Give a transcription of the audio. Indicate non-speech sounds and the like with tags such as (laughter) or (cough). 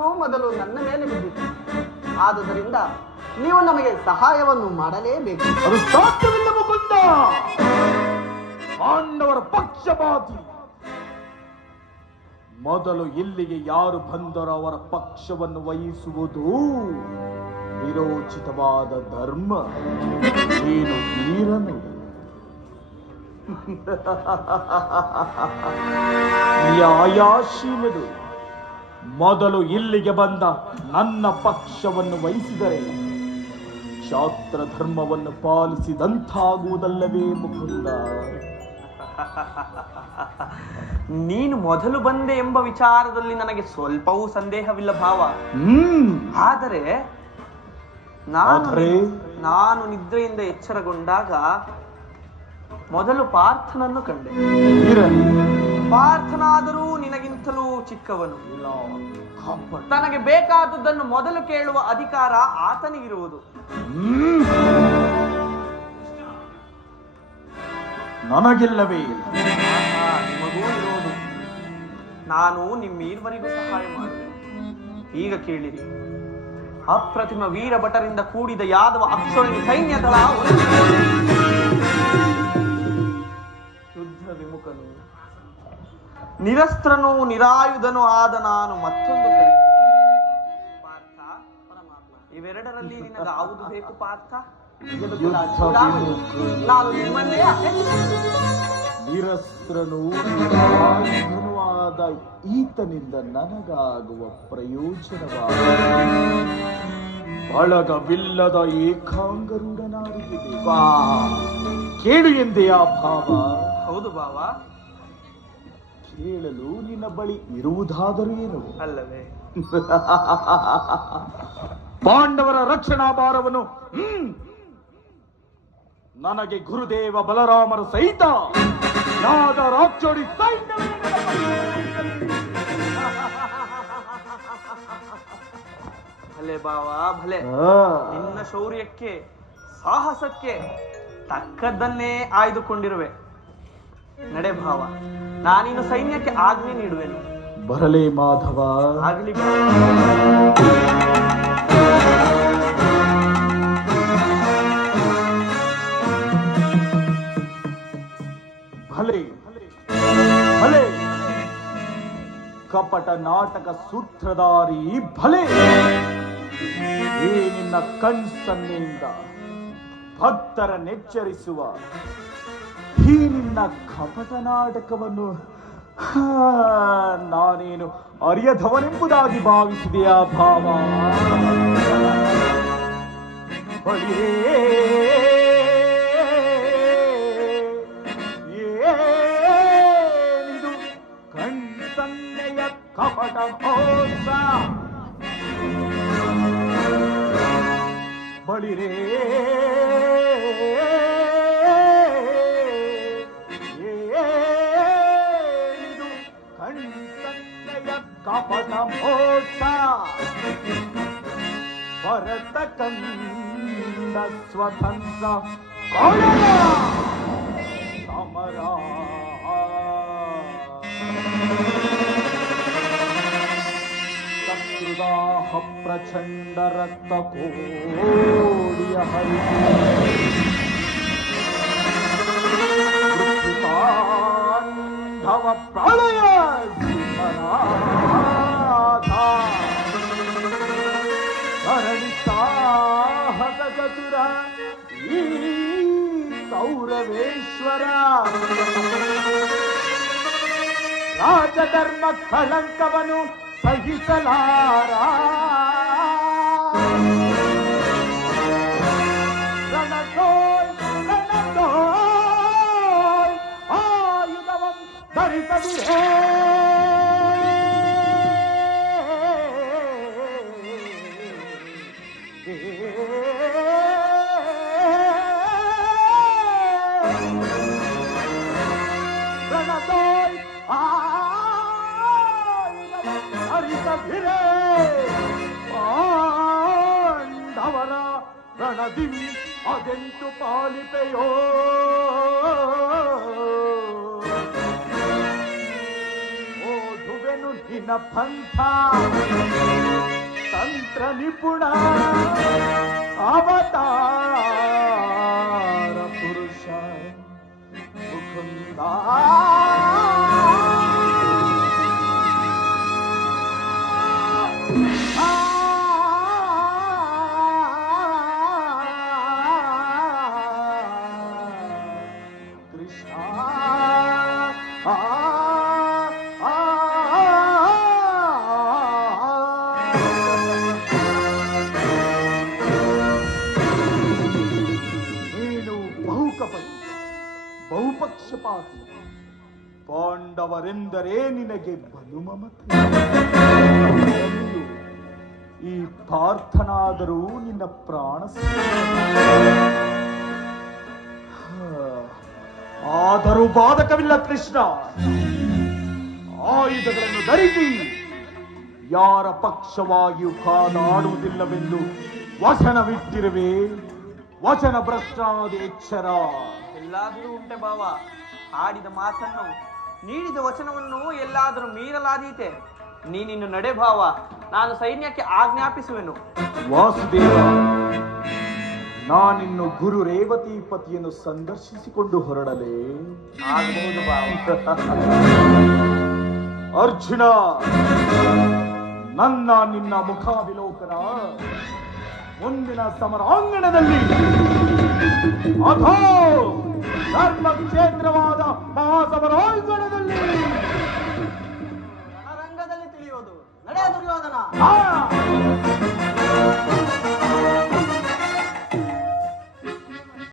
ಮೊದಲು ನನ್ನ ಮೇಲೆ ಬಿದ್ದಿತು. ಆದುದರಿಂದ ನೀವು ನಮಗೆ ಸಹಾಯವನ್ನು ಮಾಡಲೇಬೇಕು. ಅದು ಸಾಧ್ಯವಿಲ್ಲ ಮುಕುಂದ. ಪಾಂಡವರ ಪಕ್ಷಪಾತಿ. ಮೊದಲು ಇಲ್ಲಿಗೆ ಯಾರು ಬಂದರೋ ಅವರ ಪಕ್ಷವನ್ನು ವಹಿಸುವುದು ನಿರೋಚಿತವಾದ ಧರ್ಮ. ಏನು ವೀರನು. (laughs) ನ್ಯಾಯಾಶೀಲನು ಮೊದಲು ಇಲ್ಲಿಗೆ ಬಂದ ನನ್ನ ಪಕ್ಷವನ್ನು ವಹಿಸಿದರೆ ಶಾಸ್ತ್ರ ಧರ್ಮವನ್ನು ಪಾಲಿಸಿದಂತಾಗುವುದಲ್ಲವೇ ಮುಕುಂದ (laughs) ನೀನು ಮೊದಲು ಬಂದೆ ಎಂಬ ವಿಚಾರದಲ್ಲಿ ನನಗೆ ಸ್ವಲ್ಪವೂ ಸಂದೇಹವಿಲ್ಲ ಭಾವ ಹ್ಮ್ ಆದರೆ ನಾನು? ನಾನು ನಿದ್ರೆಯಿಂದ ಎಚ್ಚರಗೊಂಡಾಗ ಮೊದಲು ಪಾರ್ಥನನ್ನು ಕಂಡೆ. ಪಾರ್ಥನಾದರೂ ನಿನಗಿಂತಲೂ ಚಿಕ್ಕವನು. ತನಗೆ ಬೇಕಾದುದನ್ನು ಮೊದಲು ಕೇಳುವ ಅಧಿಕಾರ ಆತನಿಗಿರುವುದು. ನನಗಿಲ್ಲವೇ ನಿಮಗೂ ಇರುವುದು. ನಾನು ನಿಮ್ಮೀರ್ವರಿಗೂ ಸಹಾಯ ಮಾಡುವೆ. ಈಗ ಕೇಳಿರಿ. ಅಪ್ರತಿಮ ವೀರಭಟರಿಂದ ಕೂಡಿದ ಯಾದವ ಅಕ್ಷರಣಿ ಸೈನ್ಯದಳ ಯುದ್ಧ ನಿರಸ್ತ್ರನು ನಿರಾಯುಧನು ಆದ ನಾನು ಮತ್ತೊಂದು ಕಡೆ. ಪಾರ್ಥ ಇವೆರಡರಲ್ಲಿ ನಿನಗೆ ಯಾವುದು ಬೇಕು ಪಾರ್ಥ. ನಾನು ನಿಮ್ಮನ್ನೇ ನಿರಸ್ತ್ರನು ನಿರಾಯುಧನೂ ಆದ ಈತನಿಂದ ನನಗಾಗುವ ಪ್ರಯೋಜನವಾದ ಬಳಗವಿಲ್ಲದ ಏಕಾಂಗರೂಢನಾರಿಗೆ ಬೇಕಾ. ಕೇಳು ಎಂದೆಯಾ ಭಾವ. ಹೌದು ಬಾವ. ಕೇಳಲು ನಿನ್ನ ಬಳಿ ಇರುವುದಾದರೂ ಏನು? ಅಲ್ಲವೇ. (laughs) ಪಾಂಡವರ ರಕ್ಷಣಾ ಭಾರವನ್ನು ನನಗೆ ಗುರುದೇವ ಬಲರಾಮರ ಸಹಿತ ಯಾದ ರಾಕ್ಷೋಡಿ. ಭಲೆ ಬಾವ ಭಲೆ. ನಿನ್ನ ಶೌರ್ಯಕ್ಕೆ ಸಾಹಸಕ್ಕೆ ತಕ್ಕದ್ದನ್ನೇ ಆಯ್ದುಕೊಂಡಿರುವೆ. ನಡೆ ಭಾವ ನಾನಿನ್ನು ಸೈನ್ಯಕ್ಕೆ ಆಜ್ಞೆ ನೀಡುವೆನು. ಬರಲಿ ಮಾಧವ. ಆಗಲಿ ಭಲೆ ಭಲೆ. ಕಪಟ ನಾಟಕ ಸೂತ್ರಧಾರಿ ಭಲೆ. ಈ ನಿನ್ನ ಕಣ್ಸನ್ನೆಯಿಂದ ಭಕ್ತರ ನೆಚ್ಚರಿಸುವ ಈ ನಿನ್ನ ಕಪಟ ನಾಟಕವನ್ನು ಹಾ, ನಾನೇನು ಅರಿಯದವನೆಂಬುದಾಗಿ ಭಾವಿಸಿದೆಯಾ ಭಾವ? ಬಳಿಯೇ ಏನಿದು ಕಣ್ಸನ್ನೆಯ ಕಪಟ ಮೋಸ ಬಳಿರೇ आपण मोठा परत कंद स्वतंत्र कोणाला समरा शत्रुदाह प्रचंड रक्त कोडी हरी జతుర ఈ కౌరవేశ్వర రాజధర్మ కళంకవను సహితలారా Yeah. ಧರಿಸದಿರೇ ಪಾಂಡವರ ರಣದಿ ಅದೆಂಟು ಪಾಲಿಪೆಯೋ? ಓದುವೆನು ನಿನ್ನ ಪಂಥ ತಂತ್ರ ನಿಪುಣ ಅವತಾರ ಪುರುಷ ಮುಕುಂದ. ಬಹುಪಕ್ಷಪಾತಿ ಪಾಂಡವರೆಂದರೆ ನಿನಗೆ ಬಲು ಮಮತೆ ಈ ಪಾರ್ಥನಾದರೂ ನಿನ್ನ ಪ್ರಾಣ ಆದರೂ ಬಾಧಕವಿಲ್ಲ ಕೃಷ್ಣ. ಆಯುಧಗಳನ್ನು ಧರಿಸಿ. ಯಾರ ಪಕ್ಷವಾಗಿಯೂ ಕಾದಾಡುವುದಿಲ್ಲವೆಂದು ವಚನವಿಟ್ಟಿರುವೆ. ವಚನ ಭ್ರಷ್ಟಾದ ಎಚ್ಚರ. ಎಲ್ಲಾದರೂ ಉಂಟೆ ಭಾವ ಆಡಿದ ಮಾತನ್ನು ನೀಡಿದ ವಚನವನ್ನು ಎಲ್ಲಾದರೂ ಮೀರಲಾದೀತೆ. ನೀನಿನ್ನು ನಡೆ ಭಾವ ನಾನು ಸೈನ್ಯಕ್ಕೆ ಆಜ್ಞಾಪಿಸುವೆನು. ವಾಸುದೇವ ನಾನಿನ್ನು ಗುರು ರೇವತಿಪತಿಯನ್ನು ಸಂದರ್ಶಿಸಿಕೊಂಡು ಹೊರಡಲೇ. ಆಗಬಹುದು (laughs) ಅರ್ಜುನ ನನ್ನ ನಿನ್ನ ಮುಖಾವಿಲೋಕನ ಮುಂದಿನ ಸಮರಾಂಗಣದಲ್ಲಿ. ಅಥೋ ಧರ್ಮ ಕ್ಷೇತ್ರವಾದ ಮಹಾಸಮರಾಂಗಣದಲ್ಲಿ ರಣರಂಗದಲ್ಲಿ ತಿಳಿಯೋದು. ನಡೆಯ ದುರ್ಯೋಧನ!